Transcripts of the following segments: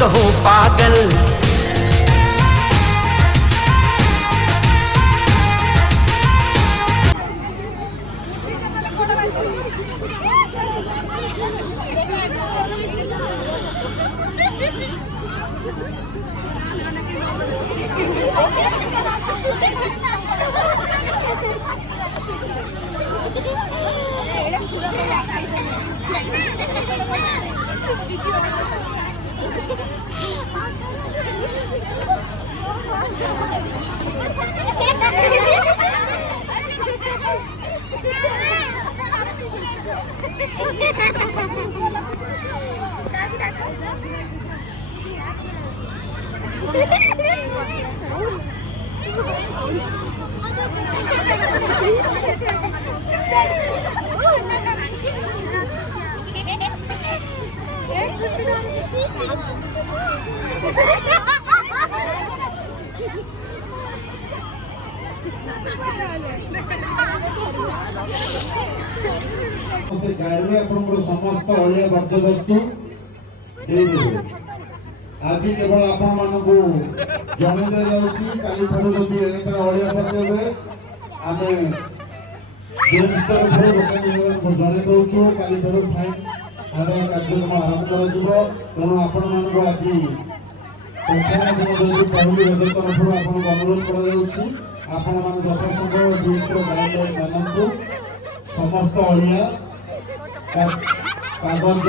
मत हो पागल। से गाड़ी आपन समस्त अलिया बर्ज्यवस्तु आज केवल आपण मानकु जणे दे जाउछि काली ठरु जदि एनितर अलिया बर्ज्यवे आमे जेन्स तरफ लोकन जणे दउछु काली ठरु फाइन आरे कार्यक्रम आरंभ कर जिवो तेणु आपण मानकु आज संपूर्ण जदि पहली रज तरफ आपण अनुरोध कर जाउछि आपण मान यथा संभव बीच रो गाइडलाइन मानकु समस्त अलिया कागज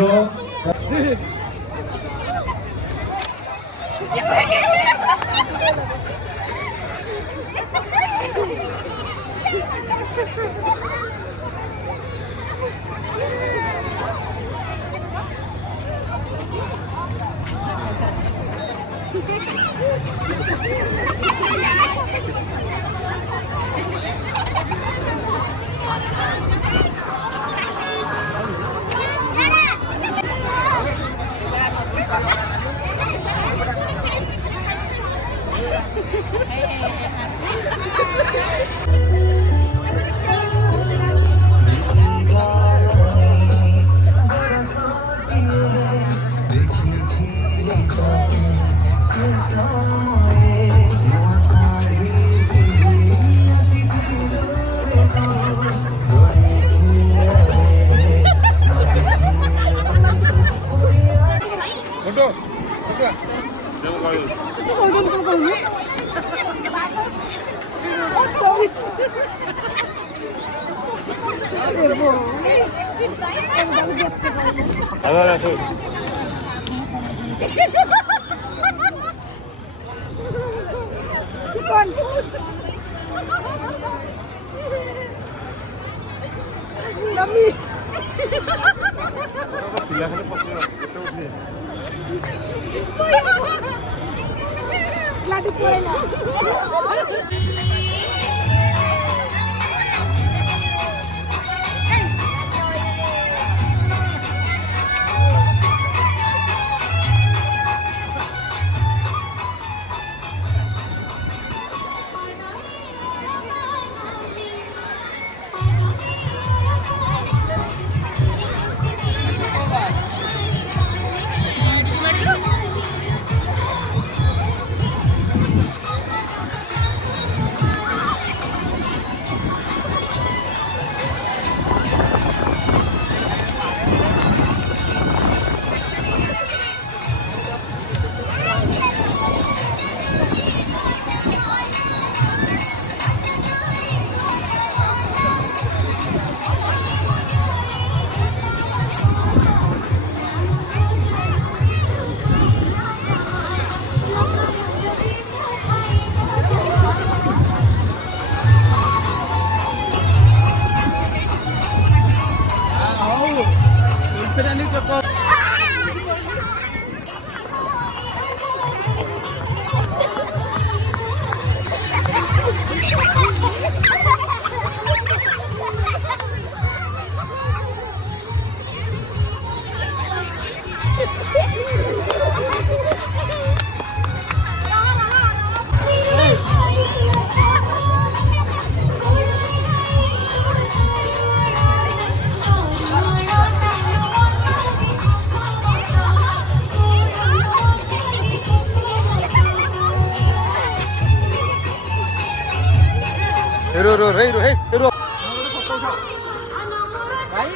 रो रो रो रो रो भाई